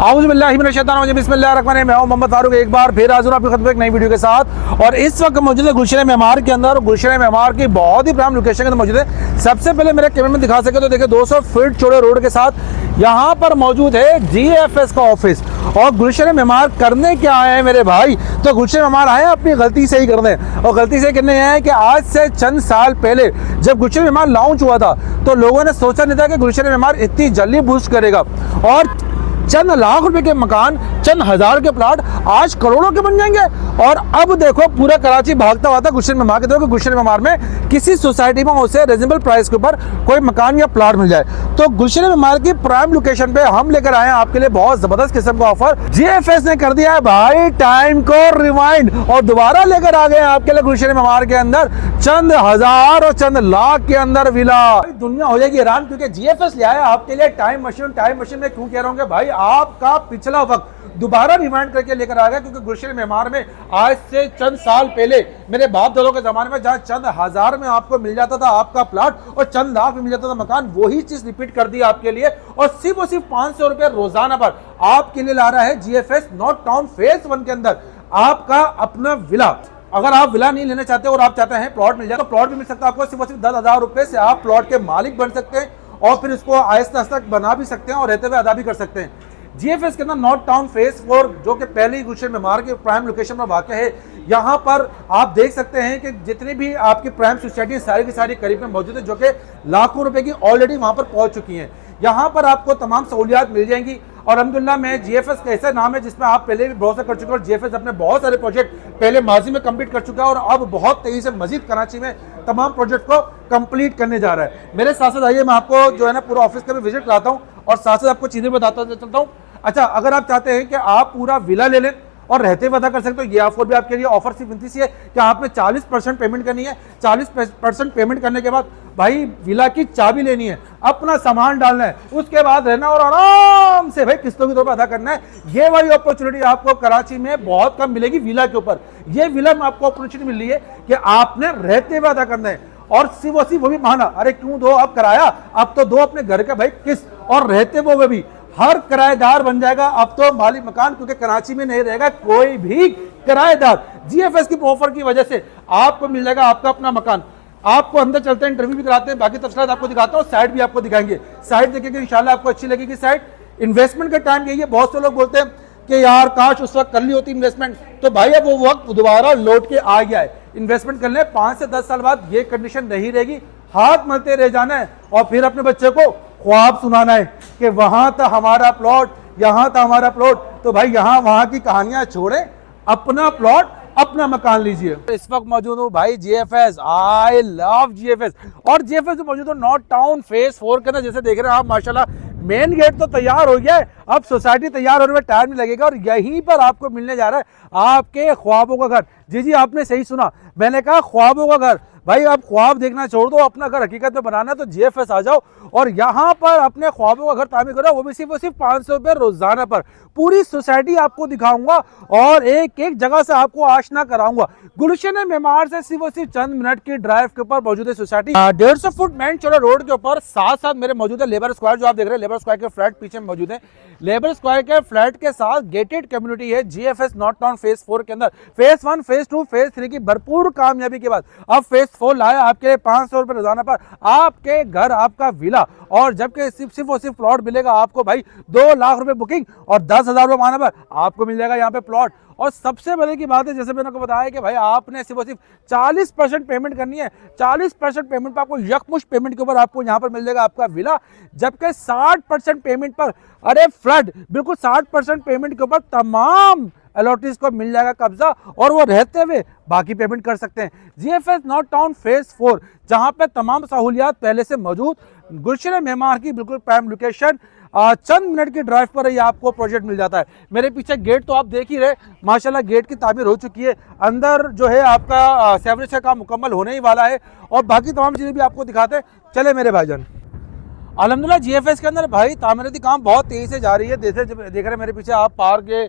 बिस्मिल्लाहिर्रहमानिर्रहीम। मैं हूं मोहम्मद फारूक, एक बार फिर हाजिर हूं आपकी खिदमत में एक नई वीडियो के साथ। और इस वक्त मौजूद है गुलशन मेमार के अंदर। गुलशन मेमार की बहुत ही प्राइम लोकेशन के अंदर मौजूद है। सबसे पहले मेरे कैमरे में दिखा सके तो देखिए 200 फीट चौड़े रोड के साथ यहाँ पर मौजूद है GFS का ऑफिस। और गुलशन मेमार करने क्या आए हैं मेरे भाई? तो गुलशन मेमार आए हैं अपनी गलती से ही करने। और गलती से करने आए हैं कि आज से चंद साल पहले जब गुलशन मेमार लॉन्च हुआ था तो लोगों ने सोचा नहीं था कि गुलशन मेमार इतनी जल्दी बूस्ट करेगा। और चंद लाख रुपए के मकान, चंद हजार के प्लाट आज करोड़ों के बन जाएंगे। और अब देखो पूरा कराची भागता हुआ था गुलशन मेमार के तरफ। गुलशन मेमार में किसी सोसाइटी में उसे रीजनेबल प्राइस के ऊपर कोई मकान या प्लाट मिल जाए। तो गुलशन मेमार की प्राइम लोकेशन पे हम लेकर आए हैं आपके लिए बहुत जबरदस्त किस्म का ऑफर। GFS ने कर दिया है भाई टाइम को रिवाइंड और दोबारा लेकर आ गए हैं आपके लिए गुलशन मेमार के अंदर चंद हजार और चंद लाख के अंदर विला। दुनिया हो जाएगी हैरान क्योंकि GFS ले आया आपके लिए टाइम मशीन। टाइम मशीन में क्यों कह रहा हूँ भाई आपका पिछला वक्त दोबारा रिवाइंड करके लेकर आ गया। क्योंकि गुलशन मेमार में आज से चंद साल पहले मेरे बाप दादों के जमाने में जहां चंद हजार में आपको मिल जाता था आपका प्लाट और चंद लाख में मिल जाता था मकान, वही चीज रिपीट कर दी आपके लिए। और सिर्फ 500 रुपए रोजाना पर आपके लिए ला रहा है GFS नॉर्थ टाउन फेज 1 के अंदर आपका अपना विला। अगर आप विला नहीं लेना चाहते और आप चाहते हैं प्लॉट मिल जाए तो प्लॉट भी मिल सकता है आपको। सिर्फ 10,000 रुपए से आप प्लॉट के मालिक बन सकते हैं और फिर इसको आहिस्ता आहिस्ता बना भी सकते हैं और रहते हुए अदा भी कर सकते हैं। GFS के अंदर नॉर्थ टाउन फेज 4 जो कि पहले ही गुलशन मेमार के प्राइम लोकेशन में वाक़ है। यहाँ पर आप देख सकते हैं कि जितनी भी आपकी प्राइम सोसाइटी सारी की सारी करीब में मौजूद है जो कि लाखों रुपए की ऑलरेडी वहां पर पहुंच चुकी हैं। यहाँ पर आपको तमाम सहूलियात मिल जाएंगी। और अल्हम्दुलिल्लाह में GFS का ऐसा नाम है जिसमें आप पहले भी भरोसा कर चुके हैं और GFS अपने बहुत सारे प्रोजेक्ट पहले माजी में कंप्लीट कर चुका है और अब बहुत तेजी से मजीद कराची में तमाम प्रोजेक्ट को कंप्लीट करने जा रहा है। मेरे साथ साथ आइए मैं आपको जो है ना पूरा ऑफिस का भी विजिट कराता हूँ और साथ साथ आपको चीजें बताता चलता हूँ। अच्छा, अगर आप चाहते हैं कि आप पूरा विला ले लें और रहते हुए अदा कर सकते हो, ये ऑफर भी आपके लिए ऑफर सिर्फ इतनी सी है कि आपने 40% पेमेंट करनी है। 40% पेमेंट करने के बाद भाई विला की चाबी लेनी है, अपना सामान डालना है, उसके बाद रहना और आराम से भाई किस्तों के तौर पर अदा करना है। ये वाली अपॉर्चुनिटी आपको कराची में बहुत कम मिलेगी विला के ऊपर। ये विला में आपको अपॉर्चुनिटी मिल रही है कि आपने रहते हुए अदा करना है। और सिर्फ वो भी बहाना, अरे क्यों दो अब किराया, अब तो दो अपने घर का भाई किस्त और रहते हुए भी हर किराएदार बन जाएगा अब तो मालिक मकान। क्योंकि कराची में नहीं रहेगा कोई भी किराएदार। GFS की ऑफर की वजह से आपको मिल जाएगा आपका अपना मकान। आपको अंदर चलते हैं, इंटरव्यू भी कराते हैं, बाकी तफसीलात आपको दिखाता हूँ, साइट भी आपको दिखाएंगे। साइट देखेंगे इंशाल्लाह आपको अच्छी लगेगी। साइट इन्वेस्टमेंट का टाइम यही है। बहुत से लोग बोलते हैं कि यार काश उस वक्त कर ली होती इन्वेस्टमेंट, तो भाई अब वो वक्त दोबारा लौट के आ गया है। इन्वेस्टमेंट करने 5 से 10 साल बाद ये कंडीशन नहीं रहेगी। हाथ मलते रह जाना है और फिर अपने बच्चे को ख्वाब सुनाना है कि वहां था हमारा प्लॉट, यहां था हमारा प्लॉट। तो भाई यहां वहां की कहानियां छोड़े, अपना प्लॉट अपना मकान लीजिए। इस वक्त मौजूद हूँ भाई GFS। I love GFS। और GFS में मौजूद हूँ नॉर्थ टाउन फेज 4 के अंदर। जैसे देख रहे हैं आप माशाल्लाह मेन गेट तो तैयार हो गया है, अब सोसाइटी तैयार होने में टाइम नहीं लगेगा। और यहीं पर आपको मिलने जा रहा है आपके ख्वाबों का घर। जी जी आपने सही सुना, मैंने कहा ख्वाबों का घर। भाई आप ख्वाब देखना छोड़ दो, अपना घर हकीकत में बनाना तो GFS आ जाओ और यहाँ पर अपने ख्वाबों का घर तामीर करो। वो भी सिर्फ 500 रुपये रोजाना पर। पूरी सोसाइटी आपको दिखाऊंगा और एक एक जगह से आपको आशना कराऊंगा। गुलशन मेमार से सिर्फ चंद मिनट की ड्राइव के ऊपर मौजूद है सोसाइटी। 150 फुट मेन चौड़ा रोड के ऊपर। साथ साथ मेरे मौजूद है लेबर स्क्वायर, जो आप देख रहे हैं लेबर स्क्वायर के फ्लैट पीछे मौजूद है। लेबर स्क्वायर के फ्लैट के साथ गेटेड कम्युनिटी है GFS नॉर्थ टाउन फेज 4 के अंदर। फेज 1, फेज 2, फेज 3 की भरपूर कामयाबी के बाद अब फेज 4 लाया आपके लिए 500 रुपए रोजाना पर आपके घर आपका विला। और जबकि सिर्फ प्लॉट मिलेगा आपको भाई 2 लाख रुपए बुकिंग और 10,000 रुपए माना पर आपको मिल जाएगा यहाँ पे प्लॉट। और सबसे बड़े की बात है जैसे मैंने आपको बताया कि भाई आपने सिर्फ 40% पेमेंट करनी है। 40% पेमेंट पर आपको यकमुश्त पेमेंट के ऊपर आपको यहाँ पर मिल जाएगा आपका विला। जबकि 60% पेमेंट पर अरे फ्लड बिल्कुल 60% पेमेंट के ऊपर तमाम अलॉटीज को मिल जाएगा कब्जा और वो रहते हुए बाकी पेमेंट कर सकते हैं। GFS नॉर्थ टाउन फेज 4 जहां पे तमाम सहूलियात पहले से मौजूद। गुलशन मेमार की बिल्कुल प्राइम लोकेशन, चंद मिनट की ड्राइव पर ही आपको प्रोजेक्ट मिल जाता है। मेरे पीछे गेट तो आप देख ही रहे, माशाल्लाह गेट की तामीर हो चुकी है। अंदर जो है आपका सेवरेज का काम मुकम्मल होने ही वाला है और बाकी तमाम चीज़ें भी आपको दिखाते हैं। चले मेरे भाईजान। अल्हम्दुलिल्लाह GFS के अंदर भाई तामीराती काम बहुत तेज़ी से जा रही है। देख रहे हैं मेरे पीछे आप पार्क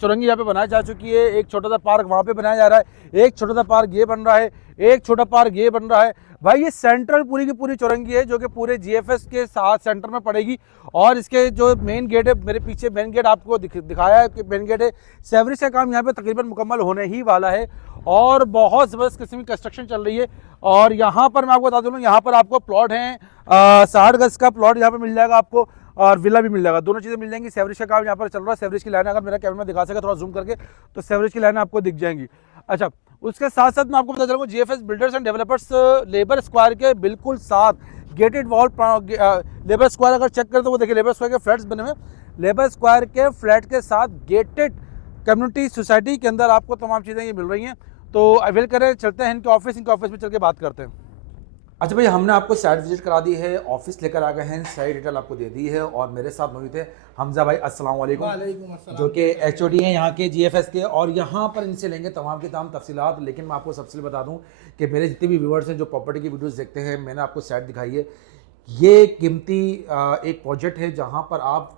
चौरंगी यहाँ पे बनाई जा चुकी है। एक छोटा सा पार्क वहाँ पे बनाया जा रहा है, एक छोटा सा पार्क ये बन रहा है, एक छोटा पार्क ये बन रहा है। भाई ये सेंट्रल पूरी की पूरी चौरंगी है जो कि पूरे जीएफएस के साथ सेंटर में पड़ेगी। और इसके जो मेन गेट है, मेरे पीछे मेन गेट आपको दिखाया है कि मेन गेट है। सेवरेज का काम यहाँ पे तकरीबन मुकम्मल होने ही वाला है और बहुत ज़बरदस्त किस्म की कंस्ट्रक्शन चल रही है। और यहाँ पर मैं आपको बता दूँ, यहाँ पर आपको प्लॉट हैं 60 गज का प्लॉट यहाँ पर मिल जाएगा आपको, और विला भी मिल जाएगा, दोनों चीज़ें मिल जाएंगी। सेवरेज का काम यहाँ पर चल रहा है। सेवरेज की लाइन अगर मेरा कैमरा में दिखा सके थोड़ा जूम करके, तो सेवरेज की लाइन आपको दिख जाएंगी। अच्छा, उसके साथ साथ मैं आपको बता चलूँगा GFS builders and developers labour square के बिल्कुल साथ गेटेड वॉल लेबर स्क्वायर अगर चेक करें तो वो देखिए लेबर स्क्वायर के फ्लैट्स बने हुए। लेबर स्क्वायर के फ्लैट के साथ गेटेड कम्युनिटी सोसाइटी के अंदर आपको तमाम चीज़ें ये मिल रही हैं। तो अवेल करें, चलते हैं इनके ऑफिस में चल के बात करते हैं। अच्छा भाई, हमने आपको साइट विजिट करा दी है, ऑफिस लेकर आ गए हैं, साइट डिटेल आपको दे दी है और मेरे साथ मौजूद है हमजा भाई। अस्सलाम वालेकुम, जो कि एचओडी हैं यहाँ के जीएफएस के, और यहाँ पर इनसे लेंगे तमाम की तमाम तफसीलात। लेकिन मैं आपको सबसे बता दूँ कि मेरे जितने भी व्यूअर्स हैं जो प्रॉपर्टी की वीडियोस देखते हैं, मैंने आपको साइट दिखाई है। ये कीमती एक प्रोजेक्ट है जहाँ पर आप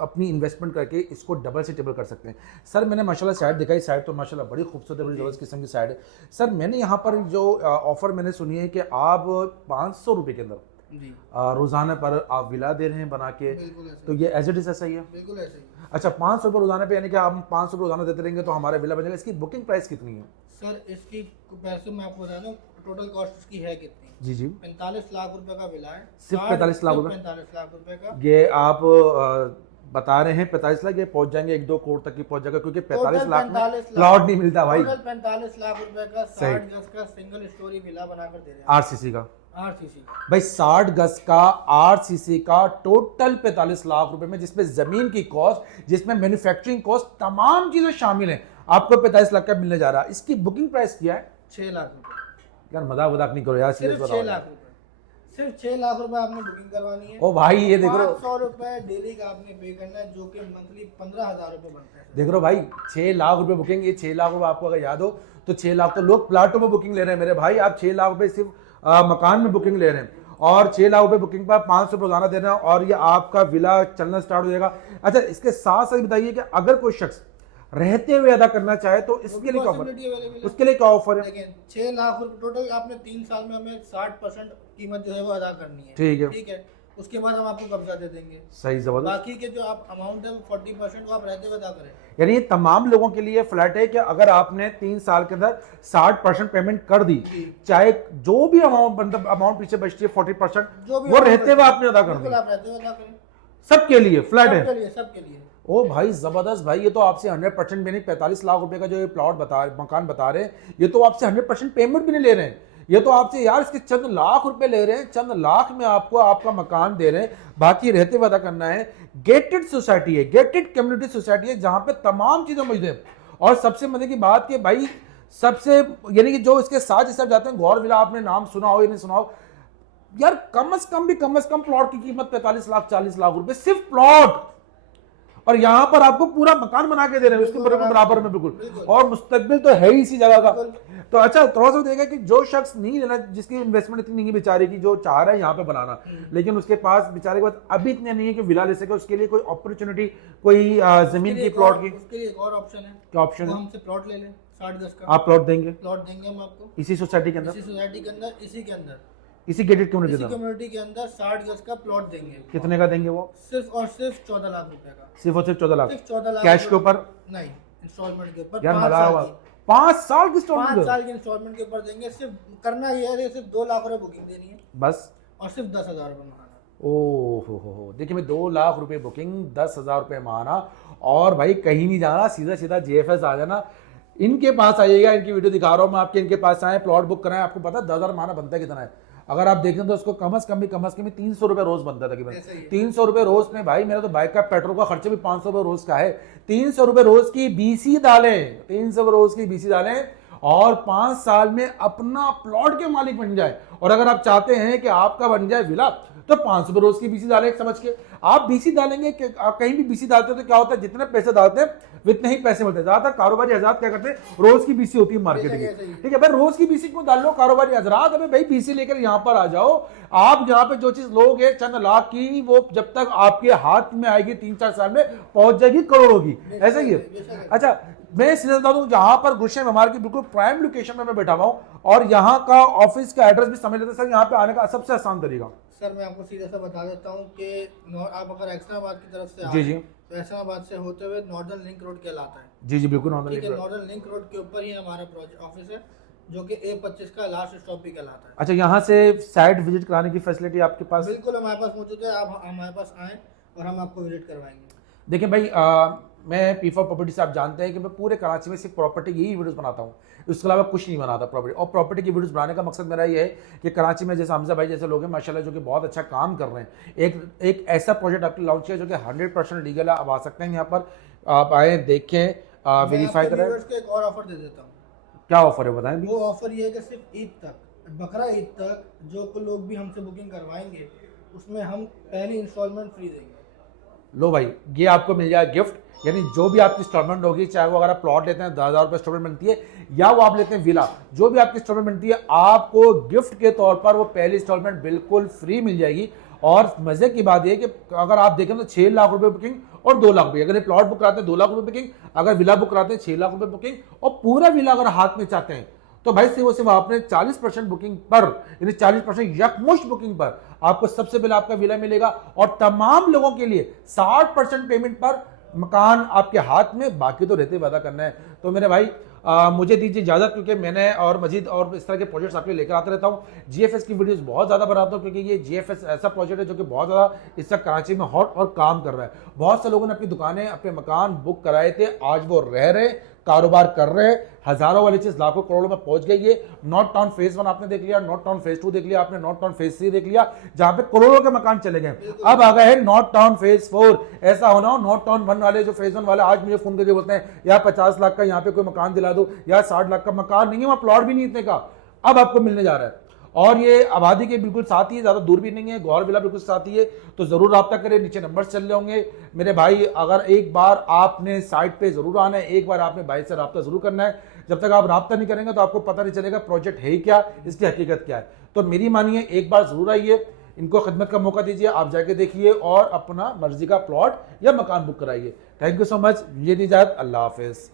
अपनी इन्वेस्टमेंट करके इसको डबल से ट्रिपल कर सकते हैं। सर मैंने माशाल्लाह साइट दिखाई, साइट तो माशाल्लाह बड़ी खूबसूरत बड़ी ज़बरदस्त किस्म की साइट है। सर मैंने यहाँ पर जो ऑफ़र मैंने सुनी है कि आप 500 रुपये के अंदर रोज़ाना पर आप विला दे रहे हैं बना के, तो ये एज इट इज़ ऐसा ही है? बिल्कुल ऐसा ही है। अच्छा, 500 रुपये रोज़ाना पे, यानी कि आप 500 रुपये रोज़ाना देते रहेंगे तो हमारा विला बन जाएगा। इसकी बुकिंग प्राइस कितनी है? सर इसकी पैसे मैं आपको बता दूं, टोटल कॉस्ट इसकी है कितनी? जी 45 लाख रुपए का विला है। सिर्फ 45 लाख रुपए? 45 लाख रुपए का ये आप बता रहे हैं 45 लाख, ये पहुंच जाएंगे 1-2 करोड़ तक की पहुंच जाएगा, क्योंकि 45 लाख में प्लॉट नहीं मिलता भाई। 45 लाख रुपए का 60 गज का सिंगल स्टोरी विला बनाकर दे रहे हैं। आरसीसी का? आरसीसी भाई 60 गज का आरसीसी का टोटल 45 लाख रुपए में, जिसमें जमीन की कॉस्ट, जिसमें मैन्युफैक्चरिंग कॉस्ट, तमाम चीजें शामिल हैं, आपको 45 लाख का मिलने जा रहा है। इसकी बुकिंग प्राइस क्या है? 6 लाख रुपए। यार मजाक नहीं करो यार, सिर्फ 6 लाख रुपए, सिर्फ 6 लाख रुपए आपने बुकिंग करवानी है। ओ भाई ये देख लो, 500 रुपए डेली का आपने पे करना है, जो कि मंथली 15,000 रुपए बनता है। देख लो भाई, 6 लाख रुपए बुकिंग। ये 6 लाख रुपए आपको अगर याद हो तो 6 लाख तो लोग प्लाटों में बुकिंग ले रहे हैं मेरे भाई। आप 6 लाख रुपए सिर्फ मकान में बुकिंग ले रहे हैं, और 6 लाख रुपए बुकिंग पर 500 रुपये रोजाना देना, और ये आपका विला चलना स्टार्ट हो जाएगा। अच्छा, इसके साथ साथ बताइए कि अगर कोई शख्स रहते हुए अदा करना चाहे तो इसके लिए क्या ऑफर है? उसके लिए क्या ऑफर है? देखिए 6 लाख रुपए टोटल आपने 3 साल में हमें 60% कीमत जो है वो अदा करनी है। ठीक है, उसके बाद हम आपको कब्जा दे देंगे। सही, जबरदस्त। बाकी के जो आप अमाउंट है 40% वो आप रहते हुए अदा करें। यानी ये तमाम लोगों के लिए फ्लैट है कि अगर आपने 3 साल के अंदर 60% पेमेंट कर दी, चाहे जो भी अमाउंट पीछे बचती है 40% वो रहते हुए आपने अदा करनी है। सबके लिए फ्लैट है, सबके लिए। ओ भाई जबरदस्त भाई, ये तो आपसे 100% भी नहीं, 45 लाख रुपए का जो ये प्लॉट मकान बता रहे हैं, ये तो आपसे 100% पेमेंट भी नहीं ले रहे हैं। ये तो आपसे यार इसके चंद लाख रुपए ले रहे हैं, चंद लाख में आपको आपका मकान दे रहे हैं, बाकी रहते हुए अदा करना है। गेटेड सोसाइटी है, गेटेड कम्युनिटी सोसाइटी है, जहां पे तमाम चीजें मौजूद है। और सबसे मजे की बात कि भाई सबसे, यानी कि जो इसके साथ जिस जाते हैं, गौर विला, आपने नाम सुना हो या नहीं सुना हो यार, कम से कम प्लॉट की कीमत 45 लाख 40 लाख रुपए, सिर्फ प्लॉट। और यहाँ पर आपको पूरा मकान बना के दे रहे हैं उसके बराबर में, बिल्कुल। और मुस्तकबिल तो है ही इसी जगह का। तो अच्छा, थोड़ा सा देखा कि जो शख्स नहीं लेना, जिसकी इन्वेस्टमेंट इतनी नहीं है बेचारे की, जो चाह रहा है यहाँ पे बनाना, लेकिन उसके पास बेचारे के पास अभी इतने नहीं है कि विला ले सके, उसके लिए कोई अपॉर्चुनिटी, कोई जमीन की प्लॉट की, उसके लिए एक और ऑप्शन है। क्या ऑप्शन है? हमसे प्लॉट ले लें 60 गज का। आप प्लॉट देंगे? प्लॉट देंगे हम आपको इसी सोसाइटी के अंदर, इसी सोसाइटी के अंदर, इसी के अंदर, इसी गेटेड कम्युनिटी के अंदर 60 गज का प्लॉट देंगे। कितने का देंगे वो? सिर्फ और सिर्फ 14 लाख रुपए का। सिर्फ और सिर्फ 14 लाख? सिर्फ 14 लाख कैश के ऊपर नहीं, इंस्टॉलमेंट के ऊपर। यार मजा हुआ। 5 साल की 5 साल की इंस्टॉलमेंट के ऊपर देंगे। सिर्फ करना ये है, सिर्फ 2 लाख रुपए बुकिंग देनी है बस, और सिर्फ 10,000 रुपए महाना। ओह हो, देखिए मैं 2 लाख रुपए बुकिंग, 10,000 रुपए महाना, और भाई कहीं नहीं जाना, सीधा सीधा जीएफएस आ जाना, इनके पास आइएगा। इनकी वीडियो दिखा रहा हूँ मैं आपके, इनके पास आए, प्लॉट बुक कराएं। आपको पता 10,000 महाना बनता है कितना है? अगर आप देखें तो उसको कम से कम 300 रुपए रोज बनता था। 300 रुपए रोज में भाई मेरा तो बाइक का पेट्रोल का खर्चा भी 500 रुपए रोज का है। 300 रुपए रोज की बीसी डालें, 300 रोज की बीसी डालें, और 5 साल में अपना प्लॉट के मालिक बन जाए। और अगर आप चाहते हैं कि आपका बन जाए विला, तो 500 रुपये रोज की बीसी डालें समझ के। आप बीसी डालेंगे कि आप कहीं भी बीसी डालते हो तो क्या होता है, जितने पैसे डालते हैं उतने ही पैसे मिलते हैं। ज्यादातर कारोबारी हजरात क्या करते हैं, रोज की बीसी होती है मार्केट की, ठीक है भाई, रोज की बीसी क्यों डाल लो कारोबारी हजरात, अबे भाई बीसी लेकर यहाँ पर आ जाओ। आप यहाँ पे जो चीज लोगे चंद लाख की, वो जब तक आपके हाथ में आएगी 3-4 साल में पहुंच जाएगी करोड़ों की, ऐसा ही है। अच्छा, मैं सीधा बता दूं, जहां पर गुलशन मेमार की बिल्कुल प्राइम लोकेशन में मैं बैठा हुआ हूं और यहाँ का ऑफिस का एड्रेस भी समझ लेते सर, यहाँ पे आने का सबसे आसान तरीका। सर मैं आपको सीधा सा बता देता हूँ कि आप अगर एक्सलामाबाद की तरफ से जी जी, तो एक्सलामाबाद से होते हुए नॉर्दर्न लिंक रोड कहलाता है। जी जी बिल्कुल, नॉर्दर्न लिंक रोड के ऊपर ही हमारा प्रोजेक्ट ऑफिस है, जो कि A25 का लास्ट स्टॉप भी कहलाता है। अच्छा, यहाँ से साइट विजिट कराने की फैसिलिटी आपके पास? बिल्कुल हमारे पास मौजूद है, आप हमारे पास आएँ और हम आपको विजिट करवाएंगे। देखिए भाई, मैं P4 प्रॉपर्टी से आप जानते हैं कि मैं पूरे कराची में सिर्फ प्रॉपर्टी की ही वीडियोस बनाता हूँ, उसके अलावा कुछ नहीं बनाता प्रॉपर्टी। और प्रॉपर्टी की वीडियोस बनाने का मकसद मेरा ये है कि कराची में जैसे हमजा भाई जैसे लोग हैं माशाल्लाह, जो कि बहुत अच्छा काम कर रहे हैं, एक ऐसा प्रोजेक्ट आपके लॉन्च किया जो कि 100% लीगल है। आप आ सकते हैं यहाँ पर, आप आए, देखें, वेरीफाई करें। एक और ऑफर दे देता हूँ। क्या ऑफर है बताएं? वो ऑफर ये है कि सिर्फ ईद तक, बकरा ईद तक जो लोग भी हमसे बुकिंग करवाएंगे उसमें हम पहली इंस्टॉलमेंट फ्री देंगे। लो भाई, ये आपको मिल जाएगा गिफ्ट, यानी जो भी आपकी इंस्टॉलमेंट होगी, चाहे वो अगर आप प्लॉट लेते हैं 10,000 रुपये इंस्टॉलमेंट बनती है, या वो आप लेते हैं विला, जो भी आपकी इंस्टॉलमेंट बनती है, आपको गिफ्ट के तौर पर वो पहली इंस्टॉलमेंट बिल्कुल फ्री मिल जाएगी। और मजे की बात यह कि अगर आप देखें तो 6 लाख रुपए बुकिंग और 2 लाख रुपये, अगर ये प्लॉट बुक कराते हैं 2 लाख रुपये बुकिंग, अगर विला बुक कराते हैं 6 लाख रुपये बुकिंग, और पूरा विला अगर हाथ में चाहते हैं तो भाई सिर्फ आपने 40% बुकिंग पर, यानी 40% यकमुश्त बुकिंग पर आपको सबसे पहले आपका विला मिलेगा। और तमाम लोगों के लिए 60% पेमेंट पर मकान आपके हाथ में, बाकी तो रहते वादा करना है। तो मेरे भाई मुझे दीजिए इजाजत, क्योंकि मैंने और मजीद और इस तरह के प्रोजेक्ट्स आपके लेकर आते रहता हूँ। जीएफएस की वीडियोस बहुत ज़्यादा बनाता हूँ, क्योंकि ये जीएफएस ऐसा प्रोजेक्ट है जो कि बहुत ज़्यादा इस वक्त कराची में हॉट और काम कर रहा है। बहुत से लोगों ने अपनी दुकानें, अपने मकान बुक कराए थे, आज वो रह रहे, कारोबार कर रहे हैं, हजारों वाली चीज लाखों करोड़ों में पहुंच गई है। नॉर्थ टाउन फेज 1 आपने देख लिया, नॉर्थ टाउन फेज 2 देख लिया आपने, नॉर्थ टाउन फेज 3 देख लिया, जहां पे करोड़ों के मकान चले गए। अब आ गए हैं नॉर्थ टाउन फेज 4। ऐसा होना हो नॉर्थ टाउन 1 वाले, जो फेज 1 वाले आज मुझे फोन करके बोलते हैं यार 50 लाख का यहाँ पे कोई मकान दिला दो, यार 60 लाख का मकान नहीं है, वहां प्लॉट भी नहीं इतने का, अब आपको मिलने जा रहा है। और ये आबादी के बिल्कुल साथ ही है, ज्यादा दूर भी नहीं है, गौर विला बिल्कुल साथ ही है। तो जरूर रब्ता करें, नीचे नंबर चल रहे होंगे मेरे भाई। अगर एक बार आपने साइट पे जरूर आना है, एक बार आपने भाई से रब्ता जरूर करना है। जब तक आप रब्ता नहीं करेंगे तो आपको पता नहीं चलेगा प्रोजेक्ट है क्या, इसकी हकीकत क्या है। तो मेरी मानिए, एक बार जरूर आइए, इनको खिदमत का मौका दीजिए, आप जाके देखिए और अपना मर्जी का प्लॉट या मकान बुक कराइए। थैंक यू सो मच, ये दी इजाजत, अल्लाह हाफिज।